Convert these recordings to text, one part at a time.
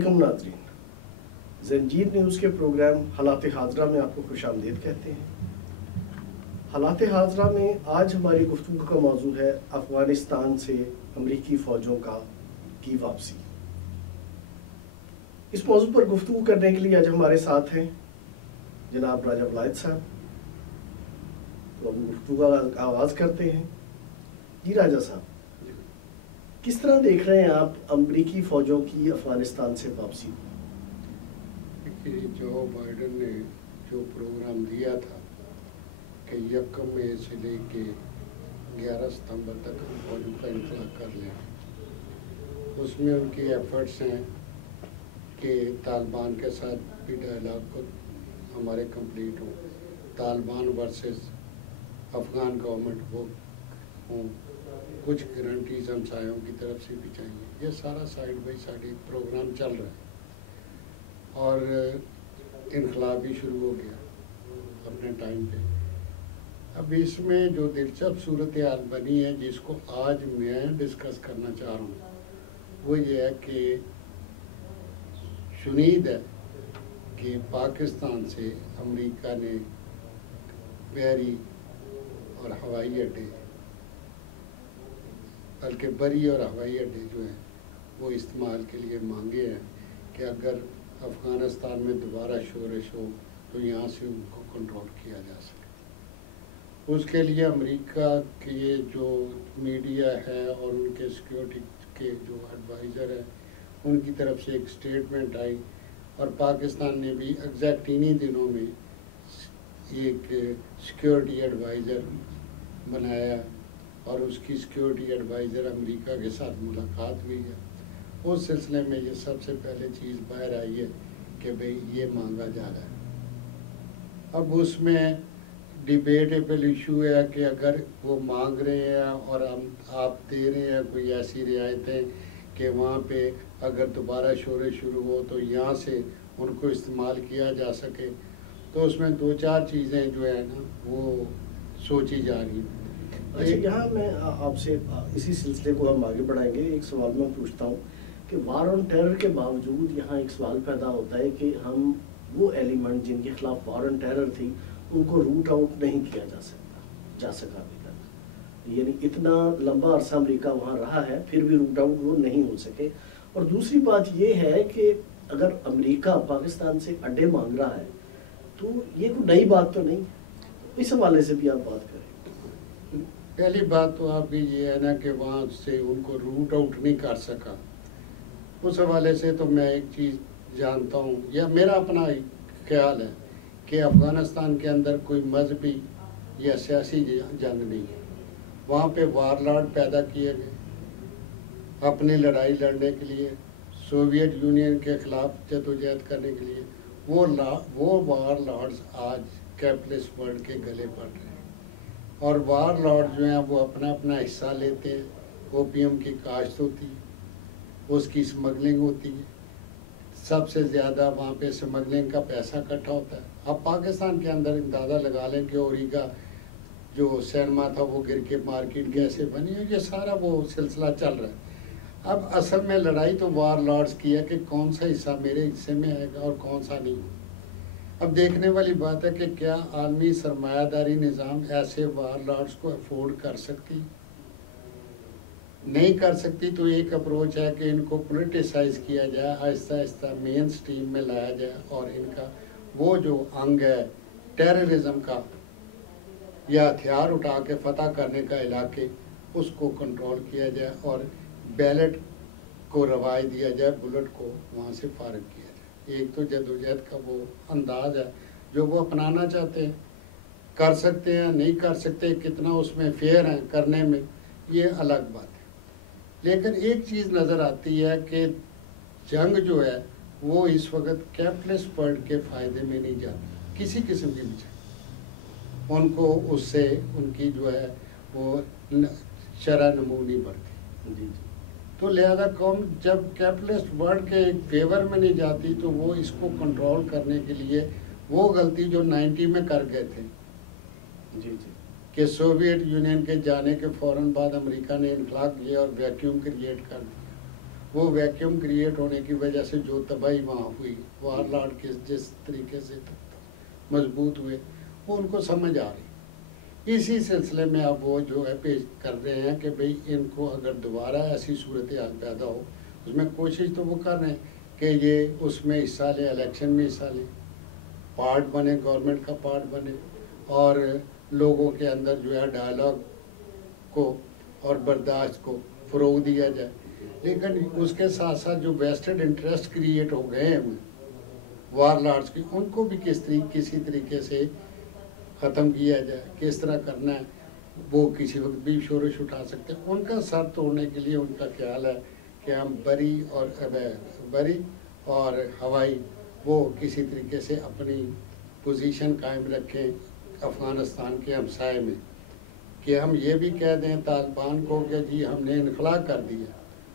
علیکم ناظرین، زنجیر نیوز کے پروگرام حالات حاضرہ میں آپ کو خوش آمدید کہتے ہیں۔ حالات حاضرہ میں آج ہماری گفتگو کا موضوع ہے افغانستان سے امریکی فوجوں کی واپسی۔ اس موضوع پر گفتگو کرنے کے لیے آج ہمارے ساتھ ہیں جناب راجہ ولایت صاحب۔ تو ہم گفتگو کا آغاز کرتے ہیں۔ جی راجہ صاحب، کس طرح دیکھ رہے ہیں آپ امریکی فوجوں کی افغانستان سے واپسی؟ جو بائیڈن نے جو پروگرام دیا تھا کہ 1 مئی سے لے کے 11 ستمبر تک ہم فوجوں کا انخلا کر لیں، اس میں ان کی ایفرٹس ہیں کہ طالبان کے ساتھ بھی ڈائلاگ کو ہمارے کمپلیٹ ہو، طالبان ورسز افغان گورنمنٹ وہ ہوں، کچھ گارنٹیز ہمسایوں کی طرف سے بھی چاہیے۔ یہ سارا سائڈ بائی سائڈ ایک پروگرام چل رہا ہے اور انقلاب بھی شروع ہو گیا اپنے ٹائم پہ۔ اب اس میں جو دلچسپ صورتحال بنی ہے جس کو آج میں ڈسکس کرنا چاہ رہا ہوں وہ یہ ہے کہ شنید ہے کہ پاکستان سے امریکہ نے بحری اور ہوائی اڈے، بلکہ بری اور ہوائی اڈے جو ہیں وہ استعمال کے لیے مانگے ہیں کہ اگر افغانستان میں دوبارہ شورش ہو تو یہاں سے ان کو کنٹرول کیا جا سکے۔ اس کے لیے امریکہ کے جو میڈیا ہے اور ان کے سیکیورٹی کے جو ایڈوائزر ہیں ان کی طرف سے ایک سٹیٹمنٹ آئی، اور پاکستان نے بھی ایگزیکٹ انہی دنوں میں ایک سیکیورٹی ایڈوائزر بنایا اور اس کی سیکیورٹی ایڈوائزر امریکہ کے ساتھ ملاقات ہوئی ہے۔ اس سلسلے میں یہ سب سے پہلے چیز باہر آئی ہے کہ بھئی یہ مانگا جا رہا ہے۔ اب اس میں ڈیبیٹیبل ایشو ہے کہ اگر وہ مانگ رہے ہیں اور آپ دے رہے ہیں کوئی ایسی رعایتیں کہ وہاں پہ اگر دوبارہ شورش شروع ہو تو یہاں سے ان کو استعمال کیا جا سکے، تو اس میں 2-4 چیزیں جو ہے نا وہ سوچی جا رہی ہیں۔ اچھا، یہاں میں آپ سے اسی سلسلے کو ہم آگے بڑھائیں گے۔ ایک سوال میں پوچھتا ہوں کہ وار آن ٹیرر کے باوجود یہاں ایک سوال پیدا ہوتا ہے کہ ہم وہ ایلیمنٹ جن کے خلاف وار آن ٹیرر تھی ان کو روٹ آؤٹ نہیں کیا جا سکا ابھی تک، یعنی اتنا لمبا عرصہ امریکہ وہاں رہا ہے پھر بھی روٹ آؤٹ وہ نہیں ہو سکے۔ اور دوسری بات یہ ہے کہ اگر امریکہ پاکستان سے اڈے مانگ رہا ہے تو یہ کوئی نئی بات تو نہیں، اس حوالے سے بھی آپ بات کریں۔ پہلی بات تو آپ کی یہ ہے نا کہ وہاں سے ان کو روٹ آؤٹ نہیں کر سکا، اس حوالے سے تو میں ایک چیز جانتا ہوں یا میرا اپنا خیال ہے کہ افغانستان کے اندر کوئی مذہبی یا سیاسی جنگ نہیں ہے۔ وہاں پہ وار لارڈ پیدا کیے گئے اپنی لڑائی لڑنے کے لیے، سوویت یونین کے خلاف جدوجہد کرنے کے لیے۔ وہ وار لارڈز آج کیپٹلسٹ ورلڈ کے گلے پڑ رہے ہیں، اور وار لارڈ جو ہیں وہ اپنا اپنا حصہ لیتے ہیں۔ اوپیم کی کاشت ہوتی ہے، اس کی سمگلنگ ہوتی ہے، سب سے زیادہ وہاں پہ سمگلنگ کا پیسہ اکٹھا ہوتا ہے۔ اب پاکستان کے اندر اندازہ لگا لیں کہ اوریگا جو سینما تھا وہ گر کے مارکیٹ کیسے بنی ہے، یہ سارا وہ سلسلہ چل رہا ہے۔ اب اصل میں لڑائی تو وار لارڈز کی ہے کہ کون سا حصہ میرے حصے میں آئے گا اور کون سا نہیں۔ اب دیکھنے والی بات ہے کہ کیا عالمی سرمایہ داری نظام ایسے وار لارڈز کو افورڈ کر سکتی؟ نہیں کر سکتی، تو ایک اپروچ ہے کہ ان کو پولیٹیسائز کیا جائے، آہستہ آہستہ مین سٹریم میں لایا جائے اور ان کا وہ جو انگ ہے ٹیررزم کا یا ہتھیار اٹھا کے فتح کرنے کا علاقے، اس کو کنٹرول کیا جائے اور بیلٹ کو رواج دیا جائے، بلٹ کو وہاں سے فارغ کیا جائے۔ ایک تو جدوجہد کا وہ انداز ہے جو وہ اپنانا چاہتے ہیں، کر سکتے ہیں نہیں کر سکتے، کتنا اس میں فیئر ہیں کرنے میں، یہ الگ بات ہے۔ لیکن ایک چیز نظر آتی ہے کہ جنگ جو ہے وہ اس وقت کیپٹلسٹ ورلڈ کے فائدے میں نہیں جاتی، کسی قسم کی بھی جنگ، ان کو اس سے ان کی جو ہے وہ شرح نمو نہیں بڑھتی۔ تو لہذا قوم جب کیپٹلسٹ ورلڈ کے فیور میں نہیں جاتی تو وہ اس کو کنٹرول کرنے کے لیے وہ غلطی جو 90 میں کر گئے تھے کہ سوویت یونین کے جانے کے فوراً بعد امریکہ نے انخلا کیا اور ویکیوم کریٹ کر دیا، وہ ویکیوم کریٹ ہونے کی وجہ سے جو تباہی وہاں ہوئی، وار لارڈ کے جس طریقے سے مضبوط ہوئے، وہ ان کو سمجھ آ رہی۔ اسی سلسلے میں اب وہ جو ہے پیش کر رہے ہیں کہ بھئی ان کو اگر دوبارہ ایسی صورتحال پیدا ہو، اس میں کوشش تو وہ کر رہے ہیں کہ یہ اس میں حصہ لیں، الیکشن میں حصہ لیں، پارٹ بنے، گورنمنٹ کا پارٹ بنے، اور لوگوں کے اندر جو ہے ڈائلاگ کو اور برداشت کو فروغ دیا جائے۔ لیکن اس کے ساتھ ساتھ جو ویسٹڈ انٹرسٹ کریٹ ہو گئے ہیں وار لارڈس کی، ان کو بھی کسی طریقے سے ختم کیا جائے۔ کس طرح کرنا ہے وہ کسی وقت بھی شورش اٹھا سکتے ہیں۔ ان کا سر توڑنے کے لیے ان کا خیال ہے کہ ہم بری اور ہوائی وہ کسی طریقے سے اپنی پوزیشن قائم رکھیں افغانستان کے ہمسائے میں، کہ ہم یہ بھی کہہ دیں طالبان کو کہ جی ہم نے انخلا کر دیا،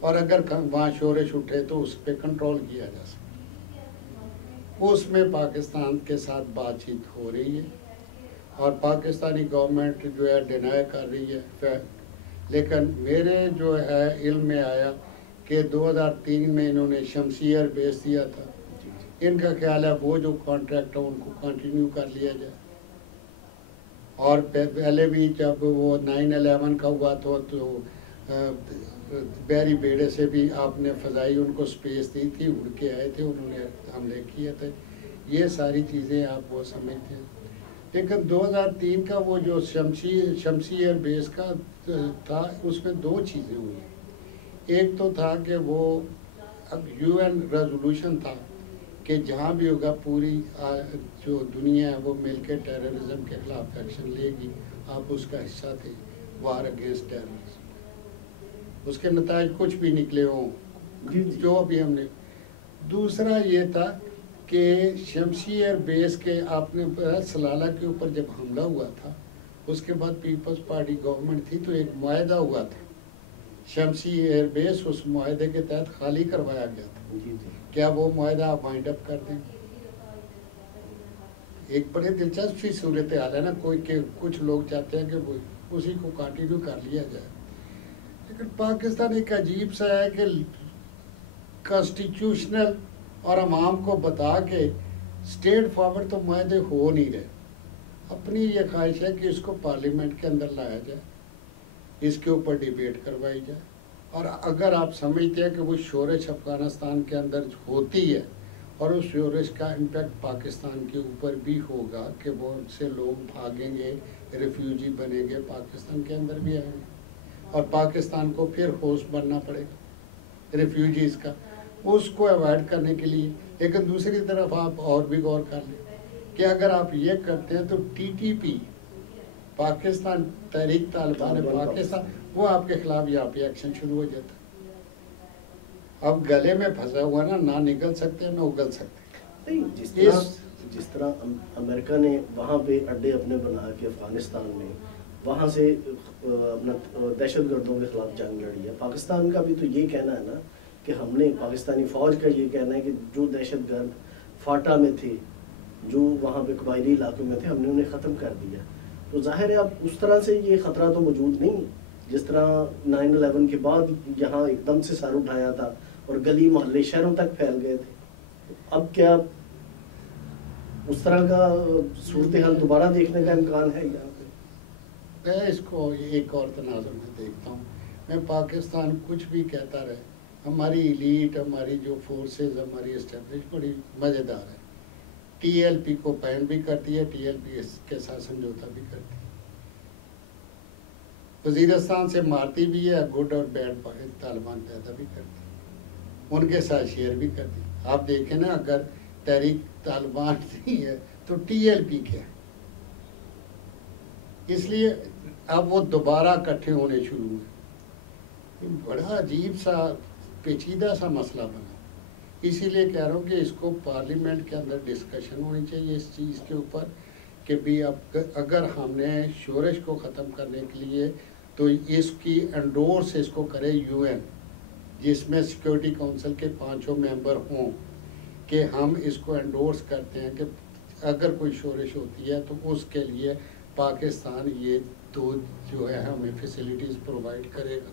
اور اگر وہاں شورش اٹھے تو اس پہ کنٹرول کیا جا سکے۔ اس میں پاکستان کے ساتھ بات چیت ہو رہی ہے، اور پاکستانی گورنمنٹ جو ہے ڈینائی کر رہی ہے، لیکن میرے جو ہے علم میں آیا کہ 2003 میں انہوں نے شمسی ایئر بیس دیا تھا۔ ان کا خیال ہے وہ جو کانٹریکٹ ہے ان کو کنٹینیو کر لیا جائے، اور پہلے بھی جب وہ 9/11 کا ہوا تو بیری بیڑے سے بھی آپ نے فضائی ان کو سپیس دی تھی، اڑ کے آئے تھے، انہوں نے حملے کیے تھے۔ یہ ساری چیزیں آپ وہ سمجھتے ہیں۔ لیکن 2003 کا وہ جو شمسی ایئر بیس کا تھا، اس میں دو چیزیں ہوئی۔ ایک تو تھا کہ وہ UN ریزولوشن تھا کہ جہاں بھی ہوگا پوری جو دنیا ہے وہ مل کے ٹیررزم کے خلاف ایکشن لے گی، آپ اس کا حصہ تھے، وار اگینسٹ ٹیررزم۔ اس کے نتائج کچھ بھی نکلے ہوں جو ابھی ہم نے۔ دوسرا یہ تھا کہ شمسی ایئر بیس کے آپ نے سلالہ کے اوپر جب حملہ ہوا تھا، اس کے بعد پیپلز پارٹی گورنمنٹ تھی تو ایک معاہدہ ہوا تھا شمسی ایئر بیس، اس معاہدے کے تحت خالی کروایا گیا تھا۔ کیا وہ معاہدہ آپ وائنڈ اپ کر دیں؟ ایک بڑے دلچسپ سی صورتحال ہے نا، کچھ لوگ چاہتے ہیں کہ وہ اسی کو کنٹینیو کر لیا جائے، لیکن پاکستان ایک عجیب سا ہے کہ کانسٹیٹیوشنل اور عوام کو بتا کے اسٹیٹ فارورڈ تو معاہدے ہو نہیں رہے۔ اپنی یہ خواہش ہے کہ اس کو پارلیمنٹ کے اندر لایا جائے، اس کے اوپر ڈیبیٹ کروائی جائے، اور اگر آپ سمجھتے ہیں کہ وہ شورش افغانستان کے اندر ہوتی ہے اور اس شورش کا امپیکٹ پاکستان کے اوپر بھی ہوگا کہ وہ سے لوگ بھاگیں گے، ریفیوجی بنیں گے، پاکستان کے اندر بھی آئیں گے، اور پاکستان کو پھر ہوسٹ بننا پڑے گا ریفیوجیز کا، اس کو اوائڈ کرنے کے لیے۔ لیکن دوسری طرف آپ اور بھی غور کر لیں کہ اگر آپ یہ کرتے ہیں تو TTP پاکستان تحریک طالبان پاکستان، وہ آپ کے خلاف یہاں پہ ایکشن شروع ہو جاتا ہے۔ اب گلے میں پھنسا ہوا نا، نہ نکل سکتے نہ اگل سکتے۔ جس طرح امریکہ نے وہاں پہ اڈے اپنے بنا کے افغانستان میں وہاں سے اپنا دہشت گردوں کے خلاف جنگ لڑی ہے، پاکستان کا بھی تو یہ کہنا ہے نا کہ ہم نے، پاکستانی فوج کا یہ کہنا ہے کہ جو دہشت گرد فاٹا میں تھے، جو وہاں پہ قبائلی علاقوں میں تھے، ہم نے انہیں ختم کر دیا۔ تو ظاہر ہے اب اس طرح سے یہ خطرہ تو موجود نہیں ہے جس طرح 9/11 کے بعد یہاں ایک دم سے سر اٹھایا تھا اور گلی محلے شہروں تک پھیل گئے تھے۔ اب کیا اس طرح کا صورتحال دوبارہ دیکھنے کا امکان ہے یہاں پہ؟ میں اس کو ایک اور تناظر میں دیکھتا ہوں۔ میں پاکستان کچھ بھی کہتا رہے، ہماری ایلیٹ، ہماری جو فورسز، ہماری اسٹیبلش بڑی مزیدار ہے۔ TLP کو پین بھی کرتی ہے، TLP کے ساتھ سمجھوتا بھی کرتی ہے، وزیرستان سے مارتی بھی ہے، گڈ اور بیڈ طالبان پیدا بھی کرتی ہے، ان کے ساتھ شیئر بھی کرتی ہے۔ آپ دیکھیں نا، اگر تحریک طالبان نہیں ہے تو TLP کیا ہے؟ اس لیے اب وہ دوبارہ اکٹھے ہونے شروع ہوئے۔ بڑا عجیب سا پیچیدہ سا مسئلہ بنا۔ اسی لیے کہہ رہا ہوں کہ اس کو پارلیمنٹ کے اندر ڈسکشن ہونی چاہیے اس چیز کے اوپر کہ بھی اب اگر ہم نے شورش کو ختم کرنے کے لیے تو اس کی انڈورس اس کو کرے UN، جس میں سیکورٹی کونسل کے 5 ممبر ہوں، کہ ہم اس کو انڈورس کرتے ہیں کہ اگر کوئی شورش ہوتی ہے تو اس کے لیے پاکستان یہ 2 جو ہے ہمیں فیسلٹیز پرووائڈ کرے گا،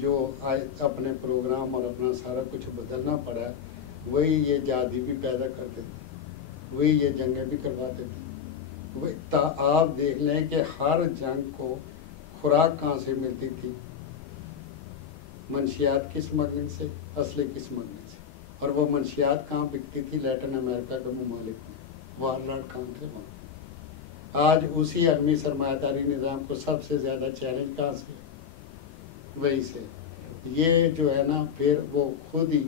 جو اپنے پروگرام اور اپنا سارا کچھ بدلنا پڑا وہی یہ جہادی بھی پیدا کرتے تھے، وہی یہ جنگیں بھی کرواتے تھے. آپ دیکھ لیں کہ ہر جنگ کو خوراک کہاں سے ملتی تھی؟ منشیات کی اسمگلنگ سے، اسلحے کی اسمگلنگ سے. اور وہ منشیات کہاں بکتی تھی؟ لیٹن امریکہ کے ممالک میں. وارلارڈ کہاں تھے وہاں. آج اسی عالمی سرمایہ داری نظام کو سب سے زیادہ چیلنج کہاں سے؟ وہی سے. یہ جو ہے نا پھر وہ خود ہی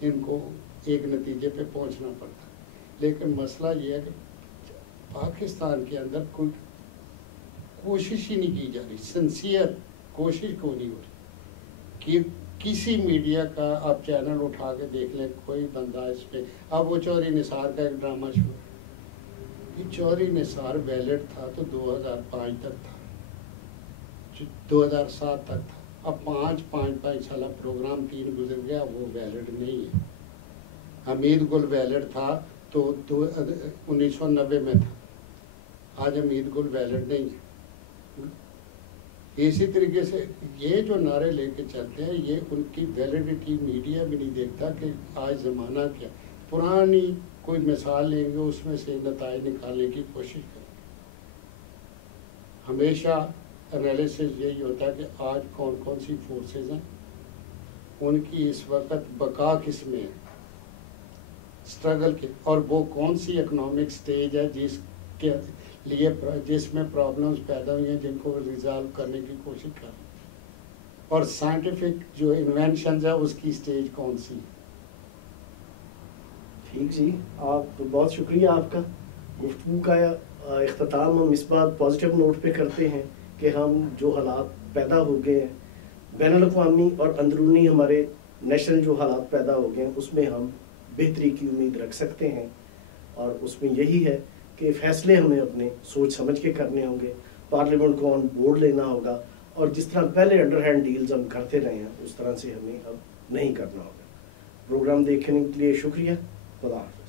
ان کو ایک نتیجے پہ پہنچنا پڑتا. لیکن مسئلہ یہ ہے کہ پاکستان کے اندر کوئی کوشش ہی نہیں کی جا رہی، سنسیئر کوشش کو نہیں ہو رہی کہ کسی میڈیا کا آپ چینل اٹھا کے دیکھ لیں کوئی بندہ اس پہ. اب وہ چوہدری نثار کا ایک ڈرامہ شروع، یہ چوہدری نثار ویلڈ تھا تو 2005 تک تھا، 2007 تک تھا. اب پانچ سالہ پروگرام 3 گزر گیا، وہ ویلڈ نہیں ہے. حمید گل ویلڈ تھا تو 1990 میں تھا، آج حمید گل ویلڈ نہیں ہے. اسی طریقے سے یہ جو نعرے لے کے چلتے ہیں یہ ان کی ویلیڈیٹی میڈیا بھی نہیں دیکھتا کہ آج زمانہ کیا. پرانی کوئی مثال لیں گے اس میں سے نتائج نکالنے کی کوشش کریں گے. ہمیشہ انالیسس یہی ہوتا ہے کہ آج کون کون سی فورسز ہیں، ان کی اس وقت بقا کس میں ہے، اسٹرگل کے، اور وہ کون سی اکنامک سٹیج ہے جس کے لیے جس میں پرابلمز پیدا ہوئی ہیں جن کو ریزالو کرنے کی کوشش کر رہے ہیں، اور سائنٹیفک جو انوینشنز ہے اس کی سٹیج کون سی. ٹھیک جی، آپ بہت شکریہ آپ کا. گفتگو کا اختتام ہم اس بات پازیٹیو نوٹ پہ کرتے ہیں کہ ہم جو حالات پیدا ہو گئے ہیں بین الاقوامی اور اندرونی ہمارے نیشنل جو حالات پیدا ہو گئے ہیں اس میں ہم بہتری کی امید رکھ سکتے ہیں. اور اس میں یہی ہے کہ فیصلے ہمیں اپنے سوچ سمجھ کے کرنے ہوں گے، پارلیمنٹ کو آن بورڈ لینا ہوگا، اور جس طرح پہلے انڈر ہینڈ ڈیلز ہم کرتے رہے ہیں اس طرح سے ہمیں اب نہیں کرنا ہوگا. پروگرام دیکھنے کے لیے شکریہ. خدا حافظ.